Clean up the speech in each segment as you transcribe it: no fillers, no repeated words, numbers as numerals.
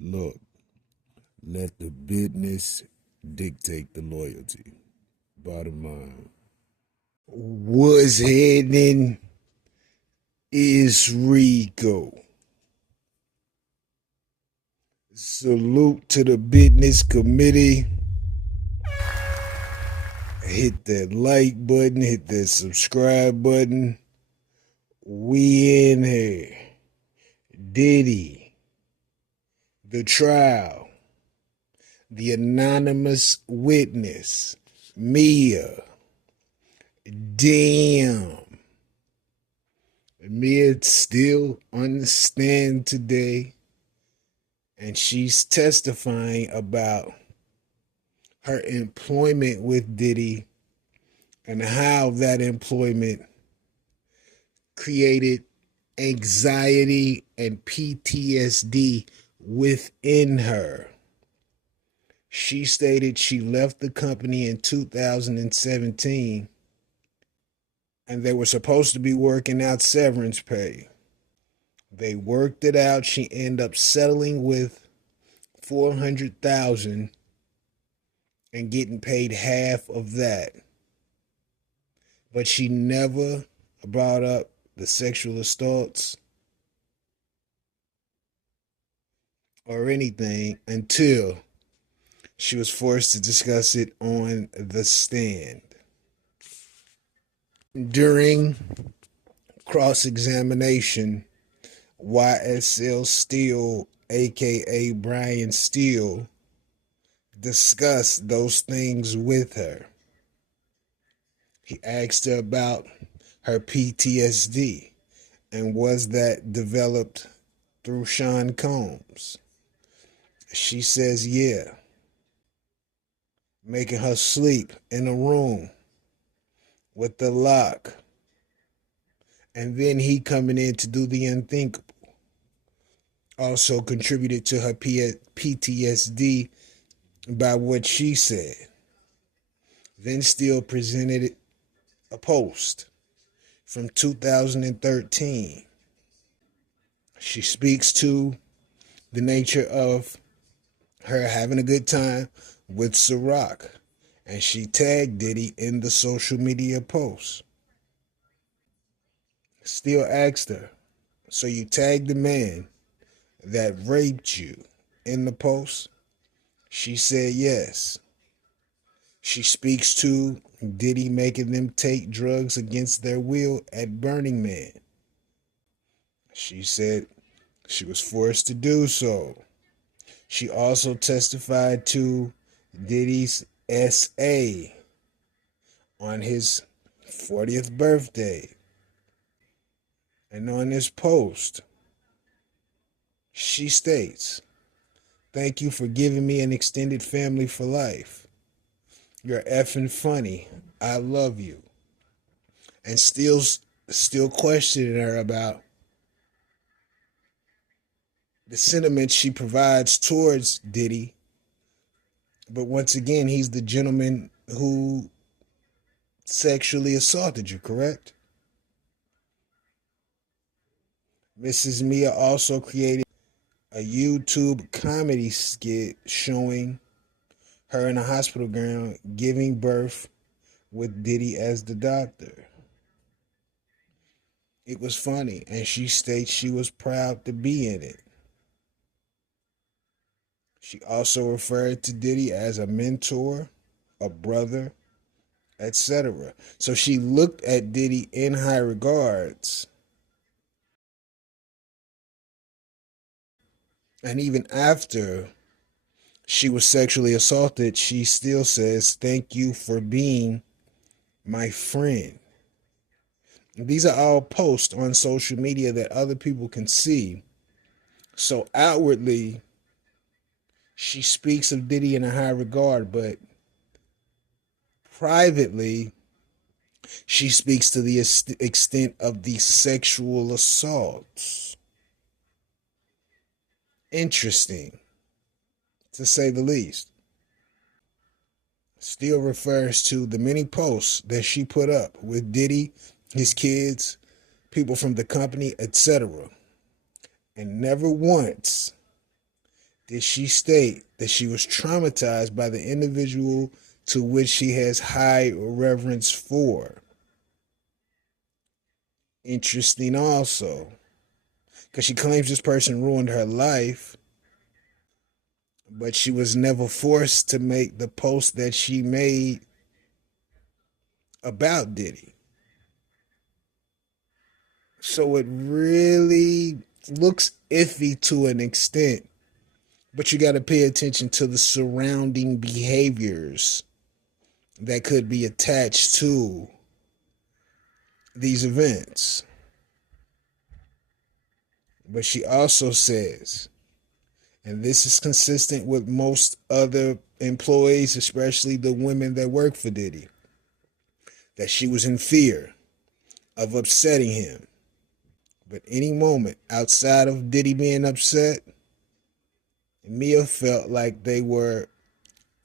Look, let the business dictate the loyalty. Bottom line. What's happening is Rico. Salute to the business committee. Hit that like button, hit that subscribe button. We in here. Diddy, the trial, the anonymous witness, Mia. Damn. Mia still on the stand today, and she's testifying about her employment with Diddy and how that employment created anxiety and PTSD within her. She stated she left the company in 2017 and they were supposed to be working out severance pay. They worked it out. She ended up settling with $400,000 and getting paid half of that. But she never brought up the sexual assaults or anything until she was forced to discuss it on the stand. During cross-examination, YSL Steele, aka Brian Steele, discussed those things with her. He asked her about her PTSD and was that developed through Sean Combs. She says, yeah, making her sleep in a room with the lock, and then he coming in to do the unthinkable. Also contributed to her PTSD by what she said. Then Steele presented a post from 2013. She speaks to the nature of her having a good time with Ciroc, and she tagged Diddy in the social media post. Steele asked her, so you tagged the man that raped you in the post? She said yes. She speaks to Diddy making them take drugs against their will at Burning Man. She said she was forced to do so. She also testified to Diddy's SA on his 40th birthday. And on this post, she states, "Thank you for giving me an extended family for life. You're effing funny. I love you." And still questioning her about the sentiments she provides towards Diddy. But once again, he's the gentleman who sexually assaulted you, correct? Mrs. Mia also created a YouTube comedy skit showing her in a hospital gown giving birth with Diddy as the doctor. It was funny, and she states she was proud to be in it. She also referred to Diddy as a mentor, a brother, etc. So she looked at Diddy in high regards. And even after she was sexually assaulted, she still says, "Thank you for being my friend." These are all posts on social media that other people can see. So outwardly, she speaks of Diddy in a high regard, but privately, she speaks to the extent of the sexual assaults. Interesting, to say the least. Steele refers to the many posts that she put up with Diddy, his kids, people from the company, etc. And never once did she state that she was traumatized by the individual to which she has high reverence for. Interesting also, because she claims this person ruined her life, but she was never forced to make the post that she made about Diddy. So it really looks iffy to an extent, but you got to pay attention to the surrounding behaviors that could be attached to these events. But she also says, and this is consistent with most other employees, especially the women that work for Diddy, that she was in fear of upsetting him. But any moment outside of Diddy being upset, Mia felt like they were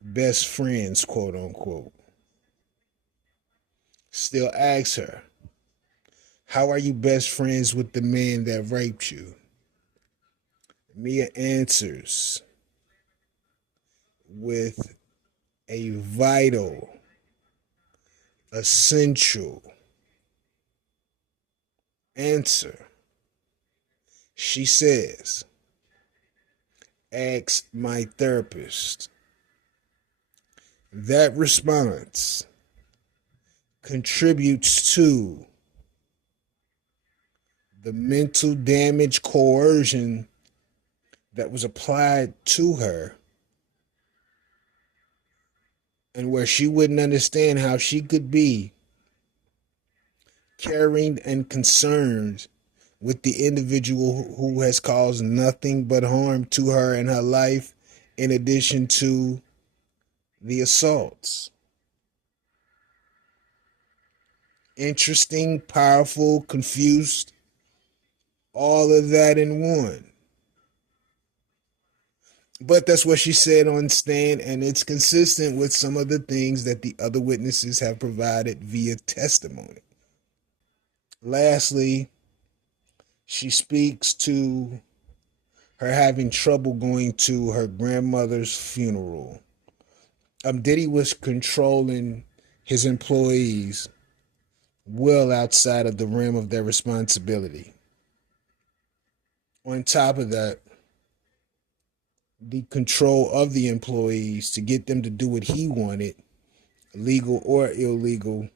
best friends, quote unquote. Still asks her, how are you best friends with the man that raped you? Mia answers with a vital, essential answer. She says, ask my therapist. That response contributes to the mental damage coercion that was applied to her, and where she wouldn't understand how she could be caring and concerned with the individual who has caused nothing but harm to her and her life, in addition to the assaults. Interesting, powerful, confused, all of that in one. But that's what she said on stand, and it's consistent with some of the things that the other witnesses have provided via testimony. Lastly, she speaks to her having trouble going to her grandmother's funeral. Diddy was controlling his employees well outside of the realm of their responsibility. On top of that, the control of the employees to get them to do what he wanted, legal or illegal,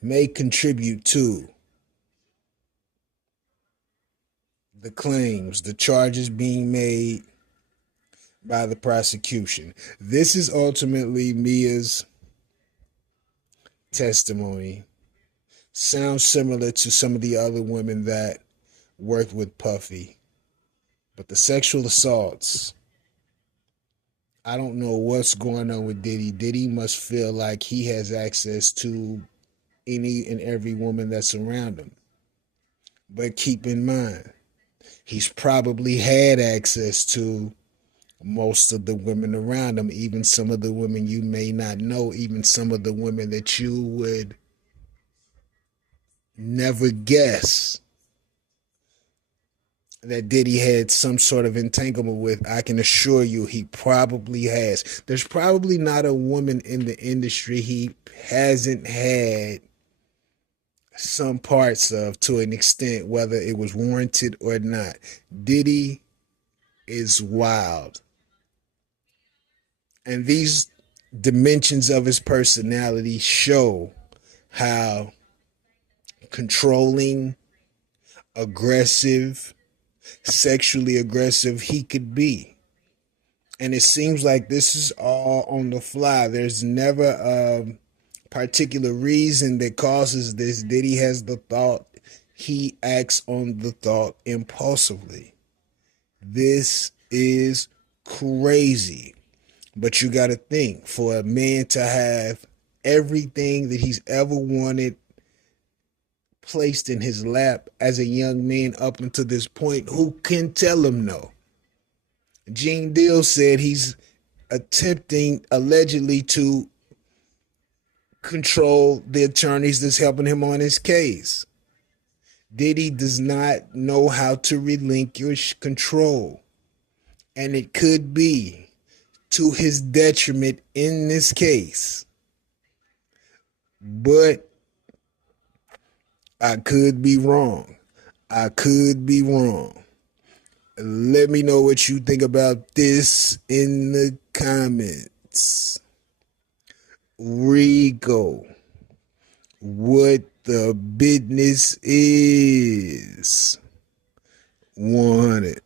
may contribute to the claims, the charges being made by the prosecution. This is ultimately Mia's testimony. Sounds similar to some of the other women that worked with Puffy. But the sexual assaults, I don't know what's going on with Diddy. Diddy must feel like he has access to any and every woman that's around him. But keep in mind, he's probably had access to most of the women around him, even some of the women you may not know, even some of the women that you would never guess that Diddy had some sort of entanglement with. I can assure you he probably has. There's probably not a woman in the industry he hasn't had some parts of, to an extent, whether it was warranted or not. Diddy is wild. And these dimensions of his personality show how controlling, aggressive, sexually aggressive he could be. And it seems like this is all on the fly. There's never a particular reason that causes this. Diddy has the thought, he acts on the thought impulsively. This is crazy. But you got to think, for a man to have everything that he's ever wanted placed in his lap as a young man up until this point, who can tell him no? Gene Deal said he's attempting allegedly to control the attorneys that's helping him on his case. Diddy does not know how to relinquish control. and it could be to his detriment in this case. But I could be wrong. I could be wrong. Let me know what you think about this in the comments. Rico, what the business is? 100.